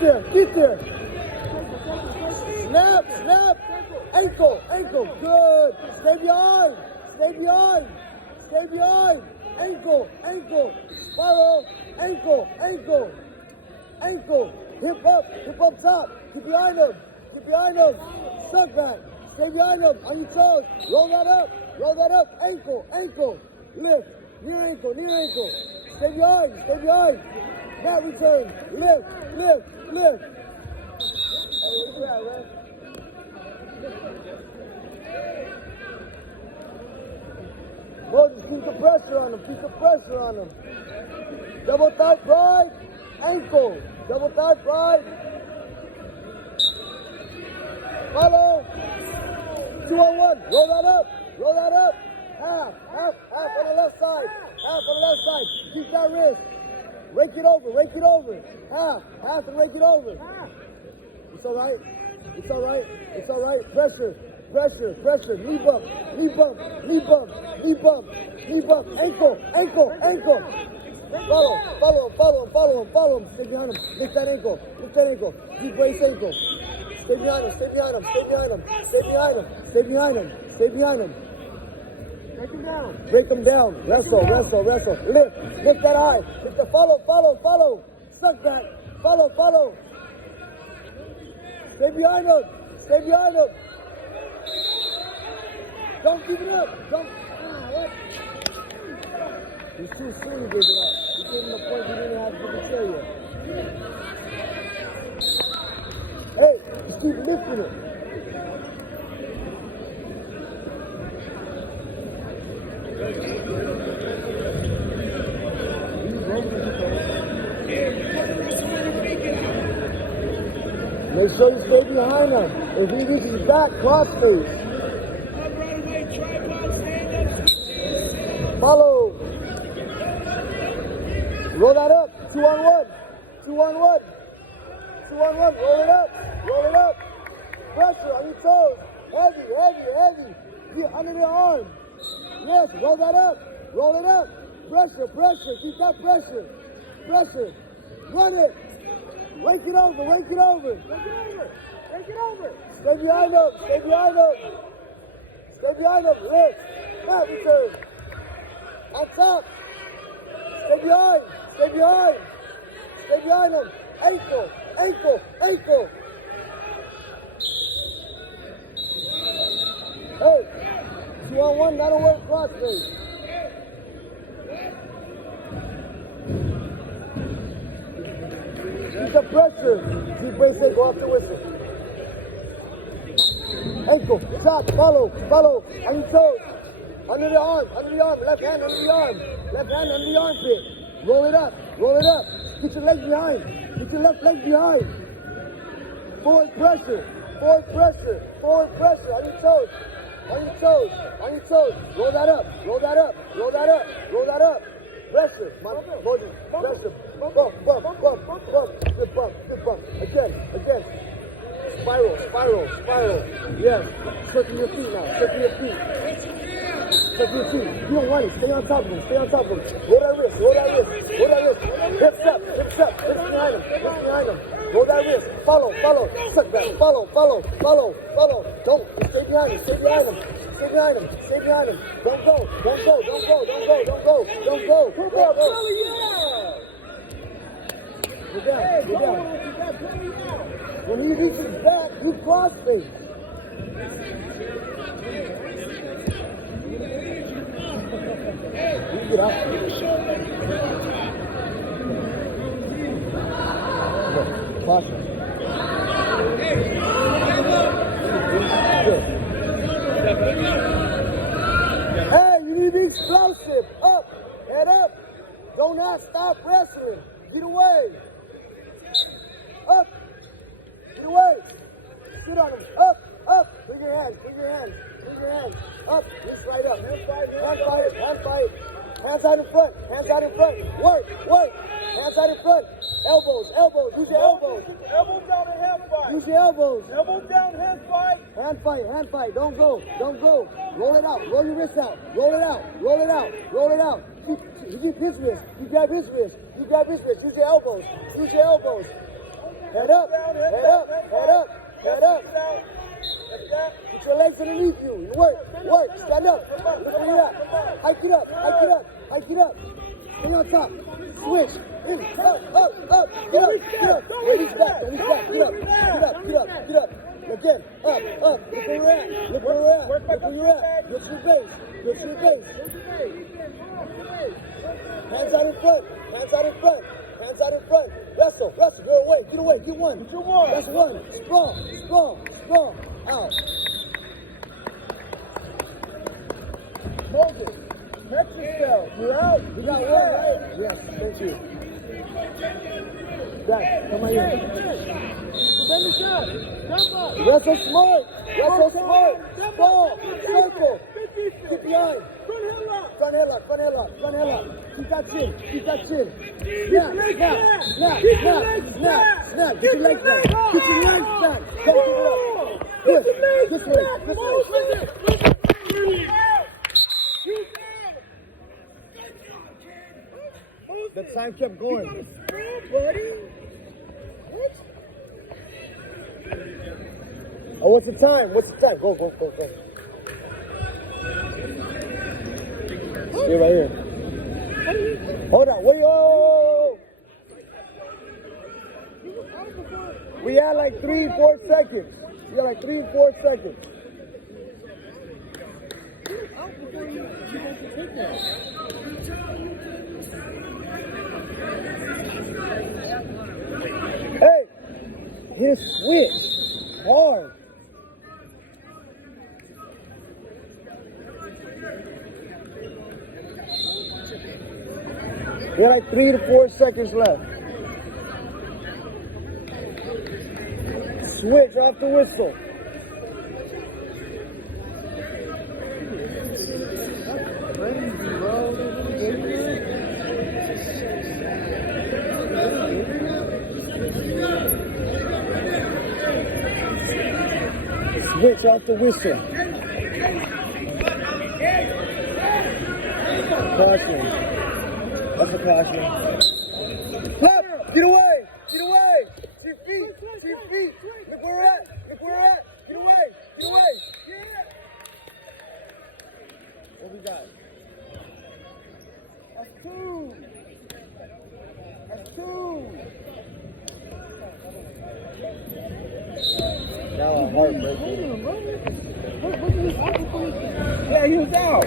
Get there. Snap. Ankle. Good. Stay behind. Ankle. Follow. Ankle. Hip up top. Get behind him. Suck back. Stay behind him. On your toes. Roll that up. Ankle. Lift. Near ankle. Stay behind. Mat return. Lift. Hey, where you at, man? Moses, keep the pressure on him. Double thigh pride. Ankle. Double thigh pride. Follow. 2-on-1. Roll that up. Half on the left side. Keep that wrist. Rake it over. Half and rake it over. It's all right. Pressure. Knee bump. Ankle. Follow him. Stay behind him. Lift that ankle. Deep brace ankle. Stay behind him. Break him down. Wrestle. Lift that eye. Lift the follow. Suck back. Follow. Stay behind him. Don't give it up. What? He's too soon to give it up. He's getting the point he didn't have to kill you. Hey, just keep lifting it. Make sure you stay behind him. If he reaches back, cross face. Follow. Roll that up. 2-on-1. Roll it up. Pressure on your toes. Heavy. Get under the arm. Yes, roll it up. Pressure. Keep that pressure. Run it. Wake it over. Stay behind him. Lift. Mat return. On top. Stay behind him. Ankle. Hey, 2-on-1, that'll work cross face. Keep the pressure. Deep brace ankle off the whistle. Ankle, shot, follow. On your toes. Under the arm. Left hand under the armpit. Roll it up. Get your leg behind. Get your left leg behind. Forward pressure. On your toes. Roll that up. Pressure. Pressure. Bump. Again. Spiral. Yes. Circle your feet now. You don't want it. Stay on top of him. Roll that wrist. Hips up. Hips behind him. Roll that wrist. Follow. Suck back. Follow. Don't. Stay behind him. Don't go. Go down. When he reaches back, you cross face. You get up. Caution. Hey, you need to be explosive. Up. Head up. Do not stop wrestling. Get away. Up. Get away. Sit on him. Up. Bring your hand. Up. Reach right up. Hand fight. Hands out in front. Work. Hands out in front. Elbows. Use your elbows. Elbow down and hand fight. Use your elbows. Elbow down, hand fight. Hand fight. Don't go. Roll it out. Roll your wrist out. Roll it out. Keep his wrist. You grab his wrist. Use your elbows. Head up, head up, head up, head up. Put your legs underneath you. Work, stand up. Look where you're at. Hike it up, hike it up, hike it up. Stay on top. Switch. In, up. Get up. Don't reach back. Get up. Again, up. Look where you're at. Look where you're at. Get to your base. Hands out in front. Wrestle. Get away. Get one. That's one. Strong. Out. Moses, catch yourself. You're out. You got one, right? Yes, thank you. Jack, come on here. Bend the shot. Jump up. Wrestle smart. Ball. Circle. Get behind. Front headlock. Keep that chin. Snap. Get your legs back. Go, give it up. Push. This way. The time kept going. Oh, what's the time? Go. Stay right here. Hold on. Wait, oh! We had like 3-4 seconds. Hey! Hit a switch. Hard. We had like 3 to 4 seconds left. Switch off the whistle. Switch off the whistle. Caution. That's a caution. Clap! Get away! To your feet! Look where we're at! Get away! What we got? That's two! Now a heartbreaking. Yeah, he was out.